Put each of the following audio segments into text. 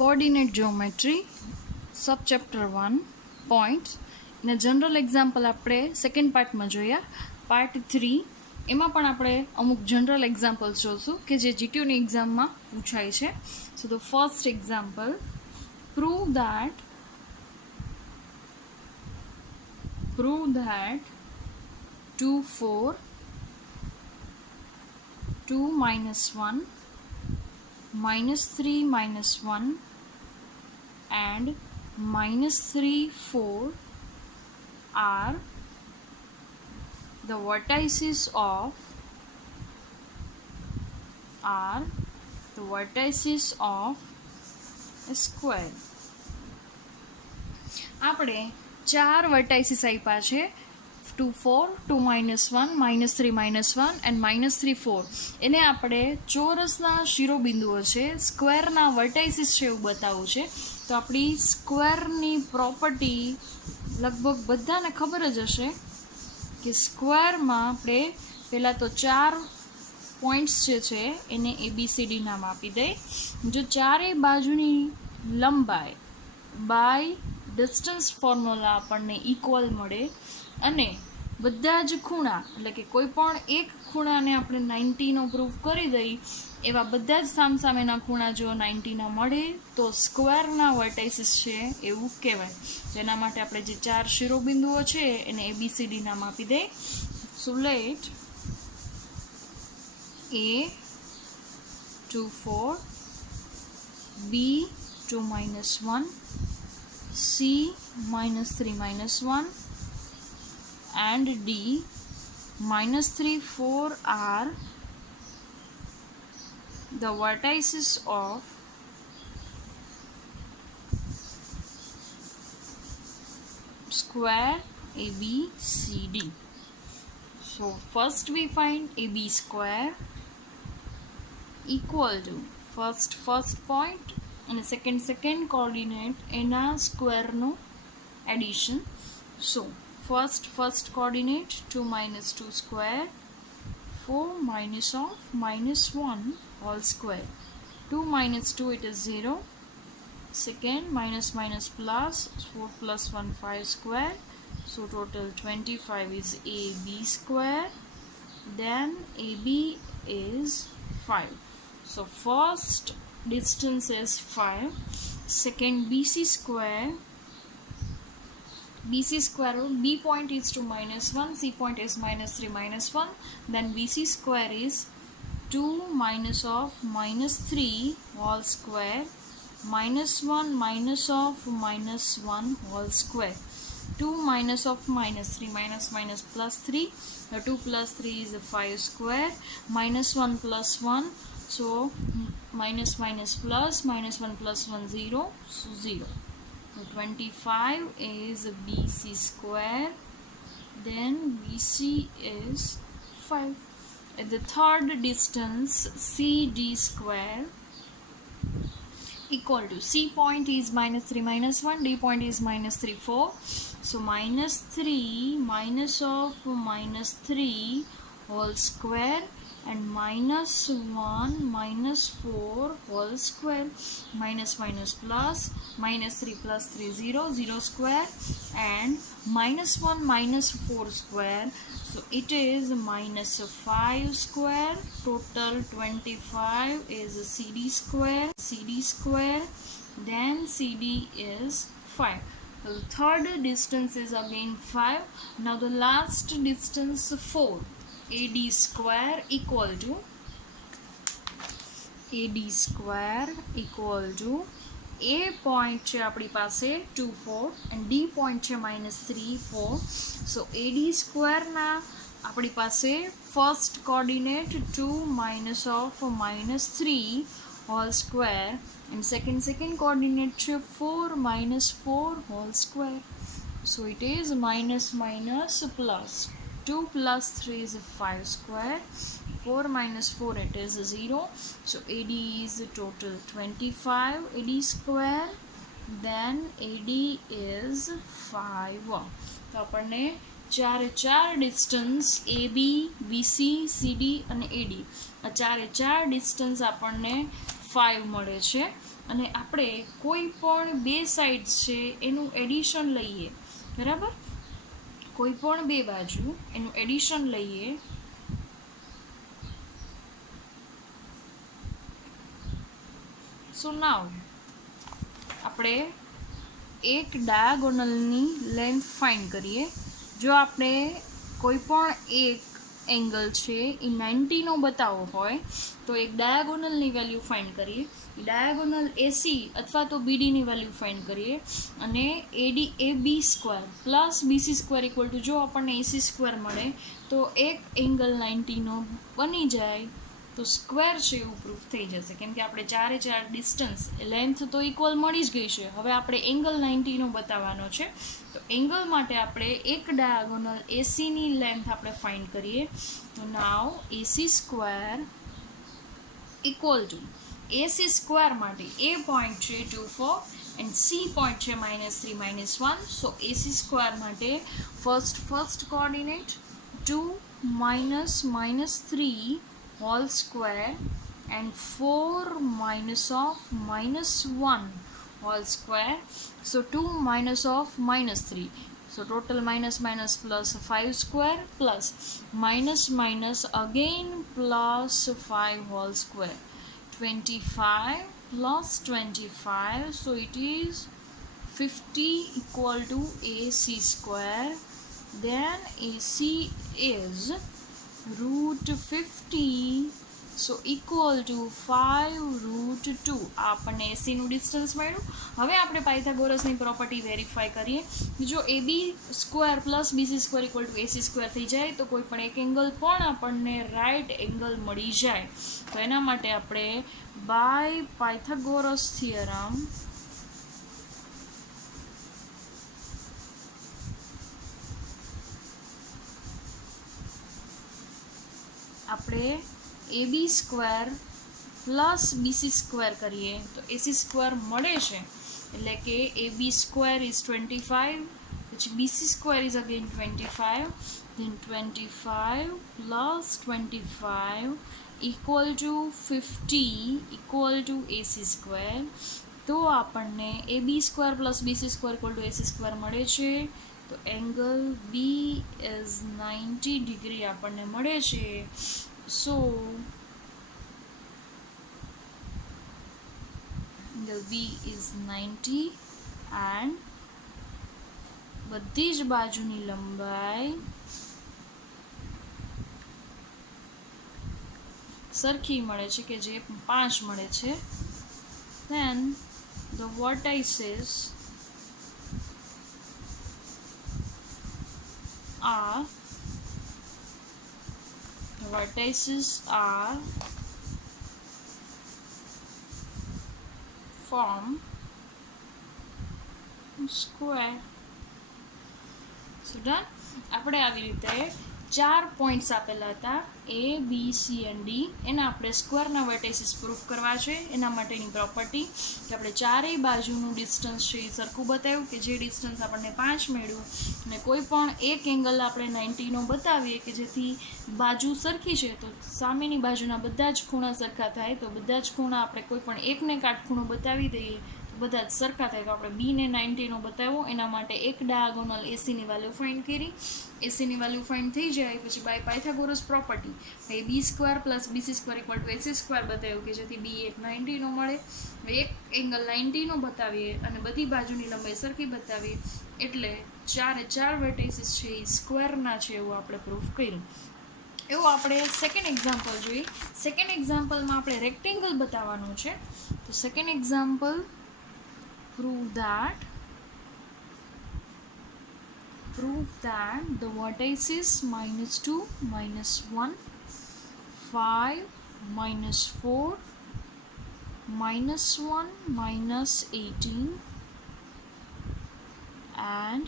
Coordinate geometry સબ chapter 1 points ને general example આપણે second પાર્ટમાં જોયા. પાર્ટ 3 એમાં પણ આપણે અમુક જનરલ એક્ઝામ્પલ્સ જોઈશું કે જે જીટીયુની એક્ઝામમાં પૂછાય છે. So the first example, prove that 2 4 2 minus 1 minus 3 minus 1 and minus 3 4 are the vertices of a square. આપણે ચાર વર્ટાઇસીસ આપ્યા છે, 2 4 2 minus 1 minus 3 minus 1 and minus 3 4. એને આપણે ચોરસના શિરોબિંદુઓ છે, સ્ક્વેરના વર્ટાઇસીસ છે એવું બતાવવું છે. તો આપણી સ્ક્વેરની પ્રોપર્ટી લગભગ બધાને ખબર જ હશે કે સ્ક્વેરમાં આપણે પહેલાં તો ચાર પોઈન્ટ્સ જે છે એને ABCD નામ આપી દઈએ. જો ચારેય બાજુની લંબાઈ બાય ડિસ્ટન્સ ફોર્મ્યુલા આપણને ઇક્વલ મળે અને બધા જ ખૂણા એટલે કે કોઈ પણ એક ખૂણાને આપણે 90નો પ્રૂફ કરી દઈએ એવા બધા જ સામસામેના ખૂણા જો 90ના મળે તો સ્ક્વેરના વર્ટાઇસીસ છે એવું કહેવાય. જેના માટે આપણે જે ચાર શિરોબિંદુઓ છે એને ABCD નામ આપી દઈએ. So let A 2 4, B 2 minus 1, C minus 3 minus 1 and D minus 3 4 are the vertices of square ABCD. So first we find AB square equal to first point and second coordinate in a square no addition. So first coordinate 2 minus 2 square 4 minus of minus 1 all square. 2 minus 2 it is 0. Second minus plus 4 plus 1 5 square. So total 25 is AB square. Then AB is 5. So first distance is 5. Second BC square, B point is 2 minus 1, C point is minus 3 minus 1. Then BC square is 2 minus of minus 3 whole square minus 1 minus of minus 1 whole square. 2 minus of minus 3 minus plus 3. 2 plus 3 is 5 square. Minus 1 plus 1. So minus plus minus 1 plus 1 0. So 0. So 25 is BC square. Then BC is 5. At the third distance CD square equal to C point is minus 3 minus 1, D point is minus 3 4. So minus 3 minus of minus 3 whole square and minus 1 minus 4 whole square. Minus plus minus 3 plus 3 0 0 square and minus 1 minus 4 square. So it is minus 5 square. Total 25 is CD square. Then CD is 5. The third distance is again 5. Now the last distance 4. AD square equal to A point છે આપણી પાસે 2 4 and D point છે minus 3 4. So AD square ના આપણી પાસે first coordinate 2 minus of minus 3 whole square and second coordinate 4 minus 4 whole square. So it is minus plus 2 plus 3 is 5 square. 4 minus 4 it is 0. So AD is total 25 AD square. Then AD is 5. તો આપણને ચાર distance AB BC CD અને AD આ ચારે ચાર distance આપણને 5 મળે છે અને આપણે કોઈ પણ બે સાઈડ્સ છે એનું એડિશન લઈએ, બરાબર, કોઈ પણ બે બાજુ એનું એડિશન લઈએ સો નાવ આપણે એક ડાયાગોનલની લેન્થ ફાઇન્ડ કરીએ. જો આપણે કોઈ પણ એક એંગલ છે એ 90નો બતાવવો હોય તો એક ડાયાગોનલની વેલ્યુ ફાઇન્ડ કરીએ, ડાયાગોનલ એસી અથવા તો બીડીની વેલ્યુ ફાઇન્ડ કરીએ અને AB square plus BC square equal to, જો આપણને એસી સ્ક્વેર મળે તો એક એંગલ 90નો બની જાય તો સ્ક્વેર છે એવું પ્રૂફ થઈ જશે, કેમ કે આપણે ચારે ચાર ડિસ્ટન્સ લેન્થ તો ઇક્વલ મળી જ ગઈ છે. હવે આપણે એંગલ 90નો બતાવવાનો છે તો એંગલ માટે આપણે એક ડાયાગોનલ એસીની લેન્થ આપણે ફાઇન્ડ કરીએ. તો now AC square equal to AC square માટે એ પોઈન્ટ છે 24 એન્ડ સી પોઈન્ટ છે -3 -1. સો એસી સ્ક્વેર માટે first coordinate 2 -3 whole square and 4 minus of -1 whole square. So 2 minus of -3. So total minus plus 5 square plus minus again plus 5 whole square. 25 plus 25. So it is 50 equal to AC square. Then AC is √50, so equal to 5√2. આપણને એસીનું distance મળ્યું. હવે આપણે પાયથાગોરસની property verify કરીએ. જો AB square plus BC square equal to AC square થઈ જાય તો કોઈ પણ એક એંગલ પણ આપણને રાઇટ એંગલ મળી જાય. તો એના માટે આપણે બાય પાયથાગોરસ થિયરમ આપણે AB square plus BC square કરીએ તો એસી સ્ક્વેર મળે છે, એટલે કે એબી સ્ક્વેર ઇઝ 25, પછી BC square is again 25, then 25 plus 25 equal to 50 equal to AC square. તો આપણને AB square plus BC square equal to AC square મળે છે. તો એંગલ બી ઇઝ 90 ડિગ્રી આપણને મળે છે. So angle B is 90 and બધી જ બાજુની લંબાઈ સરખી મળે છે કે જે 5 મળે છે. then the vertices are form square. So done. આપણે આવી રીતે 4 પોઈન્ટ્સ આપેલા હતા એ બી સી એન્ડ ડી, એના આપણે સ્ક્વેરના વર્ટેસીસ પ્રૂફ કરવા છે. એના માટેની પ્રોપર્ટી કે આપણે ચારેય બાજુનું ડિસ્ટન્સ છે એ સરખું બતાવ્યું, કે જે ડિસ્ટન્સ આપણને 5 મળ્યું અને કોઈ પણ એક એંગલ આપણે 90નો બતાવીએ કે જેથી બાજુ સરખી છે તો સામેની બાજુના બધા જ ખૂણા સરખા થાય. તો બધા જ ખૂણા આપણે કોઈ પણ એકને કાટખૂણો બતાવી દઈએ તો બધા જ સરખા થાય. તો આપણે બીને 90નો બતાવ્યો, એના માટે એક ડાયાગોનલ એસીની વેલ્યુ ફાઇન્ડ કરી. એસીની વેલ્યુ ફાઇન્ડ થઈ જાય પછી by Pythagoras property A B square plus BC square equal to AC square બતાવ્યું કે જેથી બી એક 90નો મળે. એક એંગલ 90નો બતાવીએ અને બધી બાજુની લંબાઈ સરખી બતાવીએ એટલે ચારે ચાર વર્ટેસીસ છે એ સ્ક્વેરના છે એવું આપણે પ્રૂફ કર્યું. એવું આપણે સેકન્ડ એક્ઝામ્પલ જોઈએ. સેકન્ડ એક્ઝામ્પલમાં આપણે રેક્ટેંગલ બતાવવાનું છે. તો second example prove that the vertices -2 -1 5 -4 -1 -18 and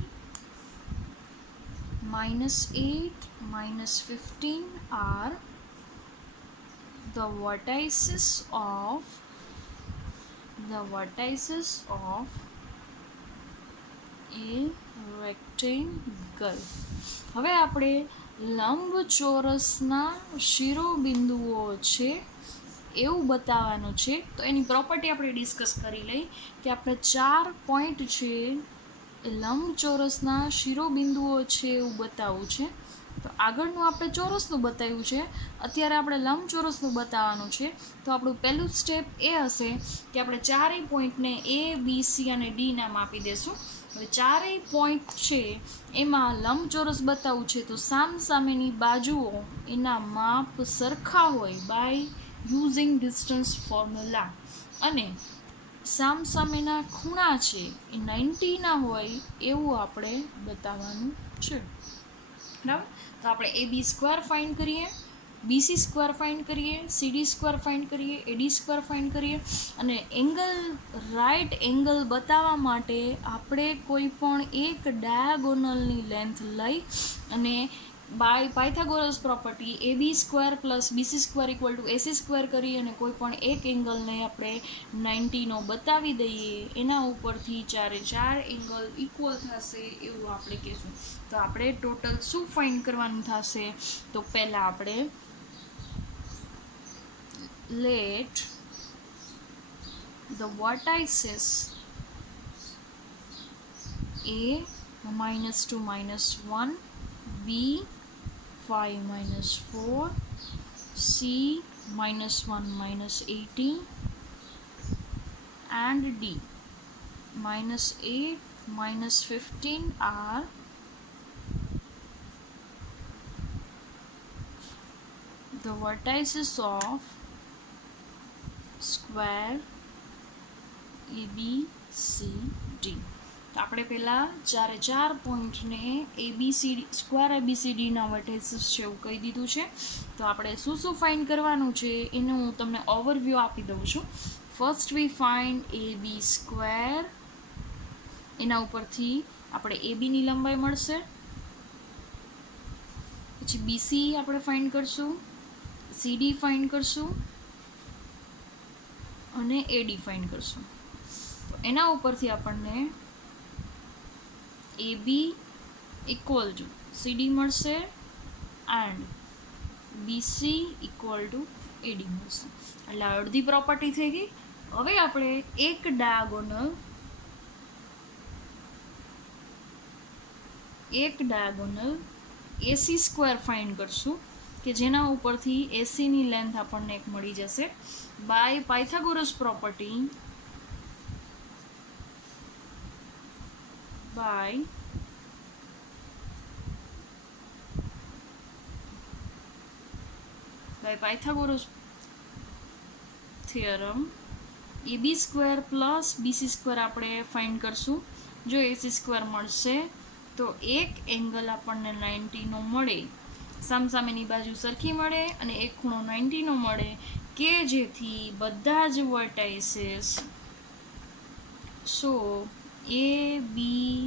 -8 -15 are the vertices of a rectangle. હવે આપણે લંબચોરસના શિરોબિંદુઓ છે એવું બતાવવાનું છે. તો એની પ્રોપર્ટી આપણે ડિસ્કસ કરી લઈ કે આપણે 4 પોઈન્ટ છે એ લંબચોરસના શિરોબિંદુઓ છે એવું બતાવવું છે. તો આગળનું આપણે ચોરસનું બતાવ્યું છે, અત્યારે આપણે લંબચોરસનું બતાવવાનું છે. તો આપણું પહેલું સ્ટેપ એ હશે કે આપણે ચારેય પોઈન્ટને A, B, C અને D નામ આપી દઈશું. હવે ચારેય પોઈન્ટ છે એમાં લંબચોરસ બતાવવું છે, તો સામસામેની બાજુઓ એના માપ સરખા હોય બાય યુઝિંગ ડિસ્ટન્સ ફોર્મ્યુલા, અને સામસામેના ખૂણા છે એ 90 હોય એવું આપણે બતાવવાનું છે. બરાબર. તો આપણે AB સ્ક્વેર ફાઇન્ડ કરીએ, BC સ્ક્વેર ફાઇન્ડ કરીએ, CD સ્ક્વેર ફાઇન્ડ કરીએ, AD સ્ક્વેર ફાઇન્ડ કરીએ, અને રાઇટ એંગલ બતાવવા માટે આપણે કોઈ પણ એક ડાયાગોનલની લેન્થ લઈ અને by Pythagoras property AB square plus BC square equal to AC square કરી અને કોઈ પણ એક એંગલને આપણે 90 બતાવી દઈએ. એના ઉપરથી ચારે ચાર એંગલ ઇક્વલ થશે એવું આપણે કહીશું. તો આપણે ટોટલ શું ફાઇન્ડ કરવાનું થશે? તો પહેલાં આપણે let the vertices A -2 -1, B 5 -4, C -1 -18 and D -8 -15 are the vertices of square ABCD. તો આપણે પહેલાં ચારે ચાર પોઈન્ટને સ્ક્વેર ABCDના વર્ટાઇસીસ છે એવું કહી દીધું છે. તો આપણે શું શું ફાઇન્ડ કરવાનું છે એનું હું તમને ઓવરવ્યૂ આપી દઉં છું. ફર્સ્ટ વી ફાઇન્ડ AB સ્ક્વેર, એના ઉપરથી આપણે ABની લંબાઈ મળશે. પછી BC આપણે ફાઇન્ડ કરશું, CD ફાઇન્ડ કરશું અને AD ફાઇન્ડ કરશું. તો એના ઉપરથી આપણને AB ઇક્વલ ટુ CD મળશે and BC equal to AD મળશે. એટલે અડધી પ્રોપર્ટી થઈ ગઈ. હવે આપણે એક ડાયાગોનલ AC સ્ક્વેર ફાઇન્ડ કરશું કે જેના ઉપરથી ACની લેન્થ આપણને એક મળી જશે by Pythagoras property by Pythagoras theorem AB square plus BC square આપણે ફાઇન્ડ કરશું. જો AC સ્ક્વેર મળશે તો એક એંગલ આપણને 90 મળે, સામસામેની બાજુ સરખી મળે અને એક ખૂણો 90 મળે કે જેથી બધા જ વર્ટાઇસીસ સો A, B,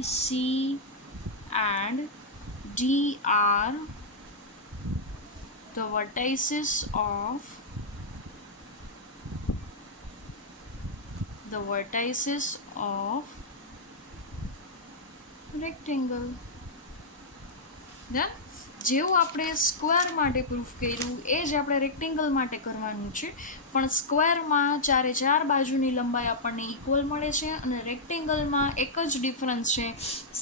C and D are the vertices of rectangle. જેવું આપણે સ્ક્વેર માટે પ્રૂફ કર્યું એ જ આપણે રેક્ટેંગલ માટે કરવાનું છે, પણ સ્ક્વેરમાં ચારે ચાર બાજુની લંબાઈ આપણને ઇક્વલ મળે છે અને રેક્ટેંગલમાં એક જ ડિફરન્સ છે,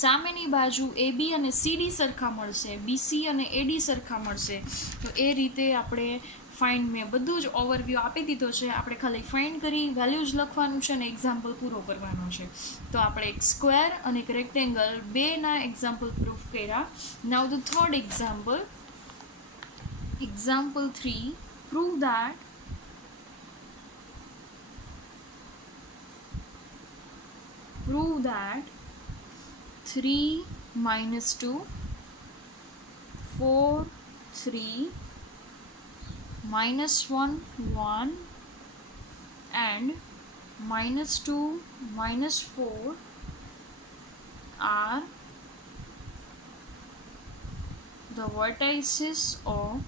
સામેની બાજુ AB અને CD સરખા મળશે, BC અને AD સરખા મળશે. તો એ રીતે આપણે ફાઇન્ડ, મેં બધું જ ઓવરવ્યૂ આપી દીધો છે. આપણે ખાલી ફાઇન્ડ કરી વેલ્યુ જ લખવાનું છે અને એક્ઝામ્પલ પૂરો કરવાનો છે. તો આપણે એક સ્ક્વેર અને એક રેક્ટેંગલ બેના એક્ઝામ્પલ પ્રૂફ કર્યા. નાઉ the third example, example 3, prove that prove that 3 minus 2 4 3 minus 1 1 and minus 2 minus 4 are the vertices of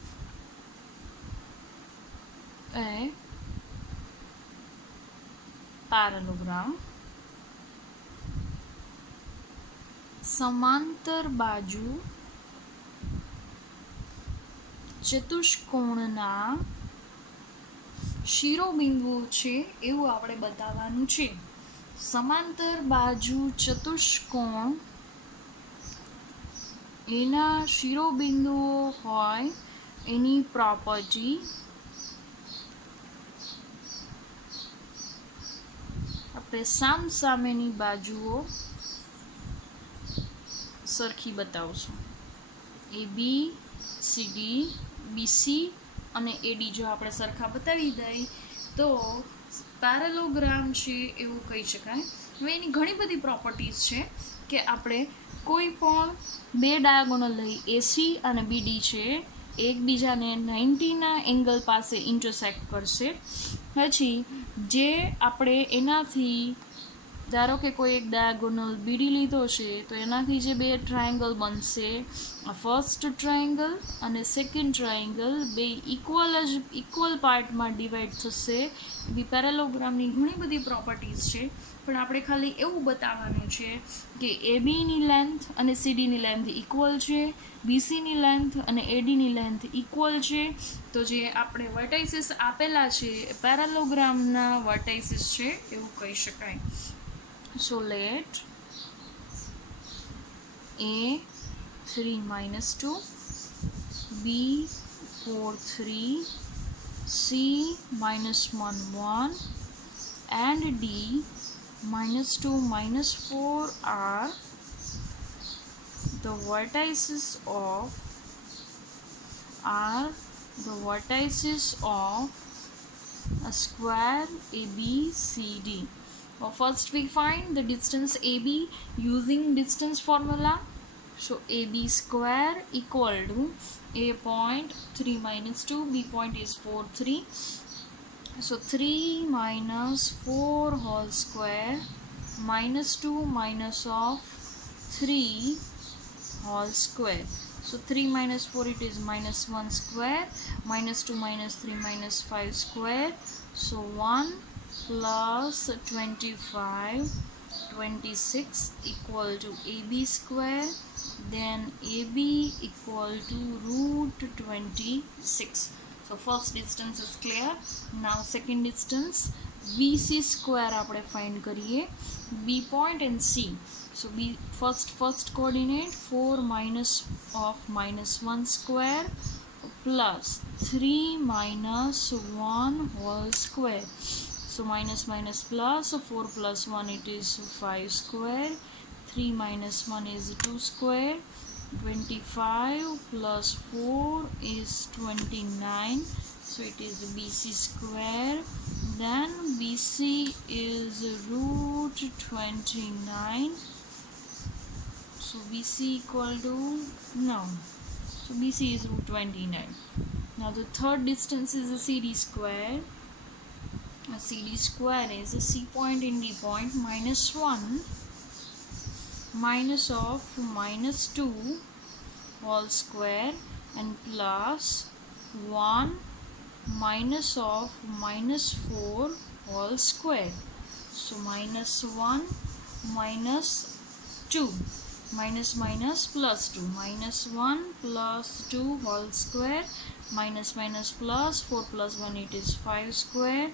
a parallelogram. સમાંતર બાજુ ચતુષ્કોણના શિરોબિંદુઓ છે એવું આપણે બતાવવાનું છે. સમાંતર બાજુ ચતુષ્કોણ એના શિરોબિંદુઓ હોય એની પ્રોપર્ટી આપણે સામસામેની બાજુઓ સરખી બતાવશું. AB, CD, BC અને AD જો આપણે સરખા બતાવી દઈએ તો પેરેલોગ્રામ છે એવું કહી શકાય. હવે એની ઘણી બધી પ્રોપર્ટીઝ છે કે આપણે કોઈ પણ બે ડાયાગોનલ લઈ AC અને BD છે એકબીજાને 90ના એંગલ પાસે ઇન્ટરસેક્ટ કરશે. પછી જે આપણે એનાથી ધારો કે કોઈ એક ડાયાગોનલ BD લીધો છે તો એનાથી જે બે ટ્રાયેંગલ બનશે, ફર્સ્ટ ટ્રાયેંગલ અને સેકન્ડ ટ્રાયેંગલ બે ઇક્વલ પાર્ટમાં ડિવાઈડ થશે. બી પેરેલોગ્રામની ઘણી બધી પ્રોપર્ટીઝ છે, પણ આપણે ખાલી એવું બતાવવાનું છે કે ABની લેન્થ અને CDની લેન્થ ઇક્વલ છે, BCની લેન્થ અને ADની લેન્થ ઇક્વલ છે. તો જે આપણે વર્ટાઇસીસ આપેલા છે એ પેરેલોગ્રામના વર્ટાઇસીસ છે એવું કહી શકાય. So let A 3 minus 2, B 4 3, C minus 1 1 and D minus 2 minus 4 are the vertices of a square ABCD. First we find the distance AB using distance formula. So AB square equal to A point 3 minus 2, B point is 4 3. So 3 minus 4 whole square minus 2 minus of 3 whole square. So 3 minus 4 it is minus 1 square, minus 2 minus 3 minus 5 square. So 1 plus 25 26 equal to AB square, then AB equal to root 26. So first distance is clear. Now second distance BC square આપણે find કરીએ. B point and C. So B first coordinate 4 minus of minus 1 square plus 3 minus 1 whole square. So minus minus plus, so 4 plus 1 it is 5 square, 3 minus 1 is 2 square, 25 plus 4 is 29, so it is BC square. Then BC is root 29, so BC equal to, no, so BC is root 29. Now the third distance is a CD square. A CD square is a C point and D point minus 1 minus of minus 2 whole square and plus 1 minus of minus 4 whole square. So minus 1 minus 2 minus minus plus 2 minus 1 plus 2 whole square minus minus plus 4 plus 1 it is 5 square,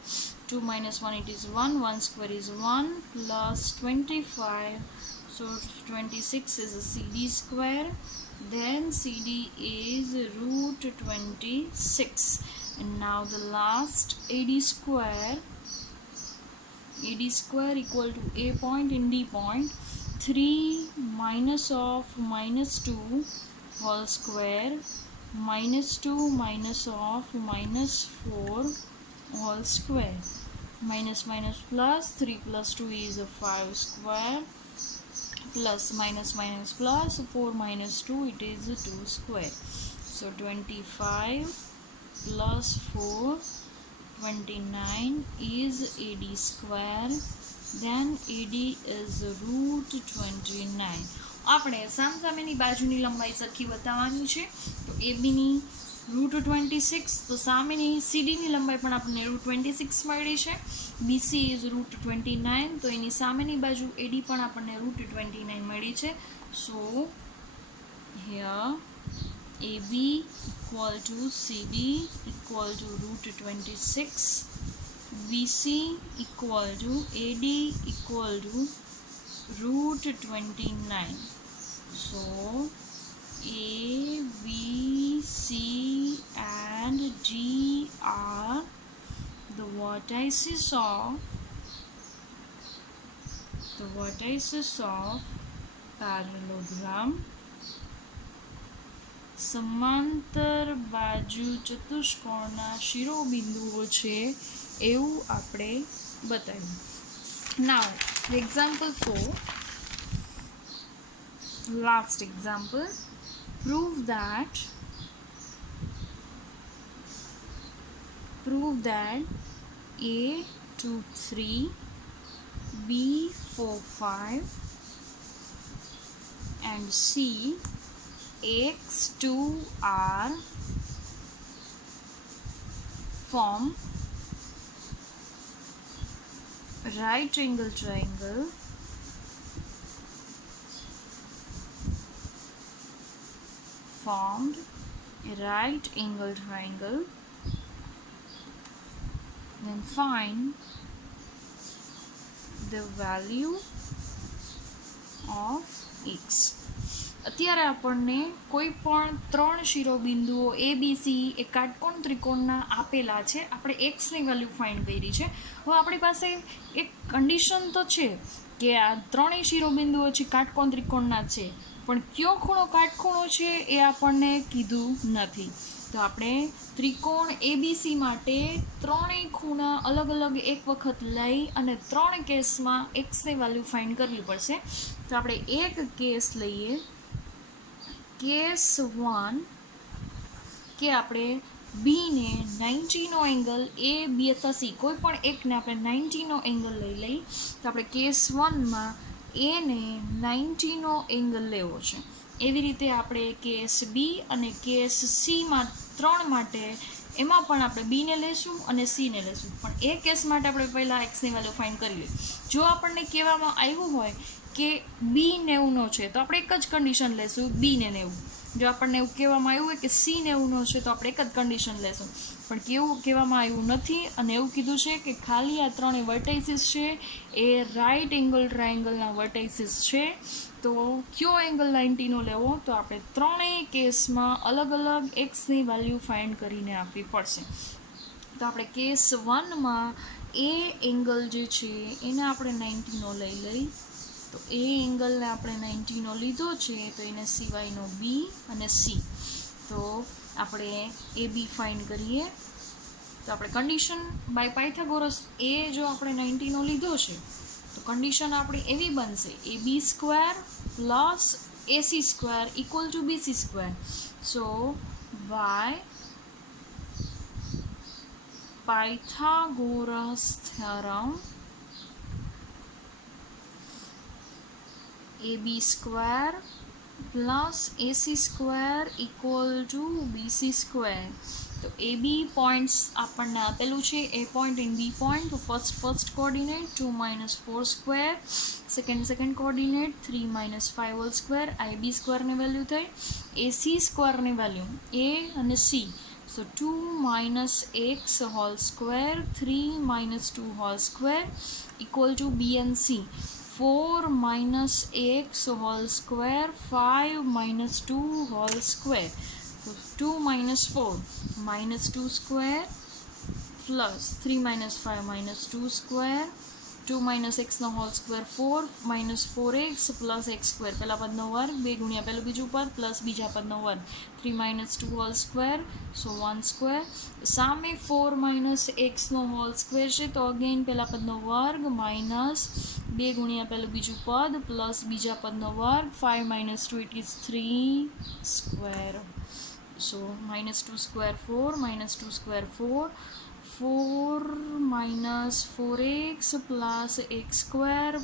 2 minus 1 it is 1, 1 square is 1 plus 25, so 26 is a CD square. Then CD is root 26. And now the last AD square equal to A point and D point, 3 minus of minus 2 whole square minus 2 minus of minus 4 whole square, minus minus plus 3 plus 2 is a 5 square, plus minus minus plus 4 minus 2 it is a 2 square. So 25 plus 4 29 is AD square, then AD is root 29. આપણે સામસામેની બાજુની લંબાઈ સરખી બતાવવાની છે. તો ABની route 26, તો સામેની CDની લંબાઈ પણ આપણને રૂટ 26 મળી છે. BC ઇઝ રૂટ 29, તો એની સામેની બાજુ AD પણ આપણને રૂટ 29 મળી છે. સો here AB equal to CD equal to root 26 BC equal to AD equal to root 29. So A, B, C and D are the vertices of parallelogram. સમાંતર બાજુ ચતુષ્કોણના શિરોબિંદુઓ છે એવું આપણે બતાવ્યું. Now example 4, last example. Prove that A 2 3 B 4 5 and C X 2 R form right angle triangle formed a right angle triangle. Then find the value of x. અત્યારે આપણને કોઈ પણ 3 શિરોબિંદુઓ ABC એ કાટકોણ ત્રિકોણના આપેલા છે. આપણે એક્સની વેલ્યુ ફાઇન્ડ કરી છે. હવે આપણી પાસે એક કન્ડિશન તો છે કે આ 3 શિરોબિંદુઓ છે કાટકોણ ત્રિકોણના છે, પણ કયો ખૂણો કાટખૂણો છે એ આપણને કીધું નથી. તો આપણે ત્રિકોણ ABC માટે 3 ખૂણા અલગ અલગ એક વખત લઈ અને 3 કેસમાં એક્સની વેલ્યુ ફાઇન્ડ કરવી પડશે. તો આપણે એક કેસ લઈએ, કેસ 1, કે આપણે બીને 90નો એંગલ A, B અથવા C કોઈ પણ એકને આપણે 90નો એંગલ લઈ. તો આપણે કેસ 1માં એને 90નો એંગલ લેવો છે. એવી રીતે આપણે કેસ બી અને કેસ સીમાં 3 માટે એમાં પણ આપણે બીને લેશું અને સીને લેશું. પણ એ કેસ માટે આપણે પહેલાં એક્સની વેલ્યુ ફાઇન્ડ કરી લઈએ. જો આપણને કહેવામાં આવ્યું હોય કે બી 90નો છે તો આપણે એક જ કન્ડિશન લેશું, બીને 90. જો આપણને એવું કહેવામાં આવ્યું હોય કે સી 90નો છે તો આપણે એક જ કન્ડિશન લેશું. પણ કેવું કહેવામાં આવ્યું નથી અને એવું કીધું છે કે ખાલી આ 3 વર્ટાઇસીસ છે એ રાઇટ એંગલ ટ્રાયેંગલના વર્ટાઇસીસ છે. તો કયો એંગલ 90નો લેવો? તો આપણે 3 કેસમાં અલગ અલગ એક્સની વેલ્યુ ફાઇન્ડ કરીને આપવી પડશે. તો આપણે કેસ 1માં એ એંગલ જે છે એને આપણે 90નો લઈ. તો એ એંગલને આપણે 90નો લીધો છે તો એને સિવાયનો બી અને સી. તો આપણે એ બી ફાઇન્ડ કરીએ. તો આપણે કન્ડિશન બાય પાયથાગોરસ એ જો આપણે 90નો લીધો છે તો કન્ડિશન આપણી એવી બનશે AB² plus AC² equal to BC². So by Pythagoras theorem AB² plus AC² equal to BC². તો AB પોઈન્ટ્સ આપણને આપેલું છે, A point and B point. તો first coordinate 2 - 4², second coordinate 3 - 5² IB² value થઈ. AC² વેલ્યુ A અને C. So 2 - x² 3 - 2² equal to B and C. 4 - x² 5 - 2² So 2 - 4 -2² plus 3 - 5 -2², 2 - x² 4 - 4x plus x². પહેલા પદનો વર્ગ 2 ગુણ્યા પહેલું બીજું પદ પ્લસ બીજા પદનો વર્ગ 3 - 2² સો 1². સામે 4 - x² છે તો અગેન પહેલા પદનો વર્ગ માઇનસ 2 ગુણ્યા પહેલું બીજું પદ પ્લસ બીજા પદનો વર્ગ 5 - 2 it is 3². So -2² 4 - 2² 4 4 - 4x plus x²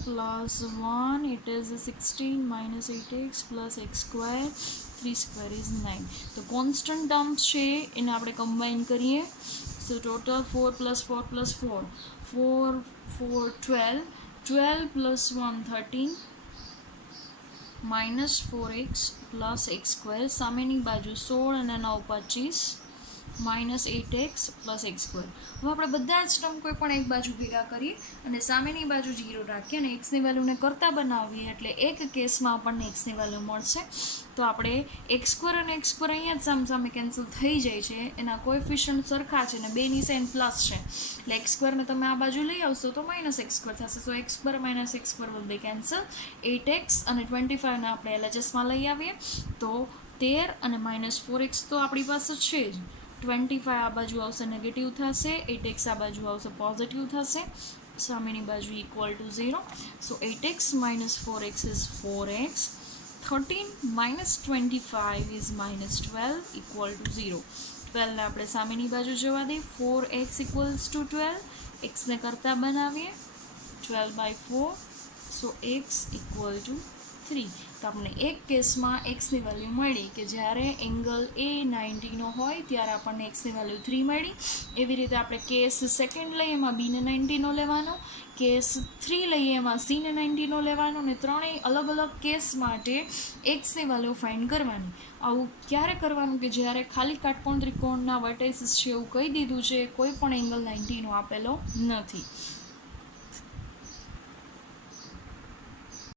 plus 1 it is 16 - 8x plus x² 3² is 9. તો કોન્સ્ટન્ટ ટર્મ્સ છે એને આપણે કમ્બાઈન કરીએ. સો total 4 + 4 + 4 4 4 12 12 plus 1 13 -4x plus x². સામેની બાજુ 16 અને 9 25 -8x + x². હવે આપણે બધા જ ટર્મ કોઈ પણ એક બાજુ ભેગા કરીએ અને સામેની બાજુ 0 રાખીએ અને એક્સની વેલ્યુને કરતાં બનાવીએ, એટલે એક કેસમાં આપણને એક્સની વેલ્યુ મળશે. તો આપણે x² અને x² અહીંયા જ સામસામે કેન્સલ થઈ જાય છે, એના કોએફિશિયન્ટ સરખા છે અને બેની સાઇન પ્લસ છે, એટલે x² ને તમે આ બાજુ લઈ આવશો તો -x² થશે. સો x² - x² will be cancel. 8x અને 25 ને આપણે LHSમાં લઈ આવીએ તો 13 અને -4x તો આપણી પાસે છે જ. 25 આ બાજુ આવશે નેગેટિવ થશે, 8x આ બાજુ આવશે પોઝિટિવ થશે, સામેની બાજુ = 0. સો 8x - 4x is 4x. 13 - 25 is -12 = 0. 12 ને આપણે સામેની બાજુ જવા દઈએ. 4x = 12. xને કરતાં બનાવીએ 12/4. સો x = 3. તો આપણે એક કેસમાં એક્સની વેલ્યુ મળી કે જ્યારે એંગલ એ 90 હોય ત્યારે આપણને એક્સની વેલ્યુ 3 મળી. એવી રીતે આપણે કેસ સેકન્ડ લઈએ એમાં બીને 90 લેવાનો, કેસ 3 લઈએ એમાં સીને 90 લેવાનો, અને ત્રણેય અલગ અલગ કેસ માટે એક્સની વેલ્યુ ફાઇન્ડ કરવાની. આવું ક્યારે કરવાનું કે જ્યારે ખાલી કાટકોણ ત્રિકોણના વર્ટેસીસ છે એવું કહી દીધું છે, કોઈ પણ એંગલ 90 આપેલો નથી.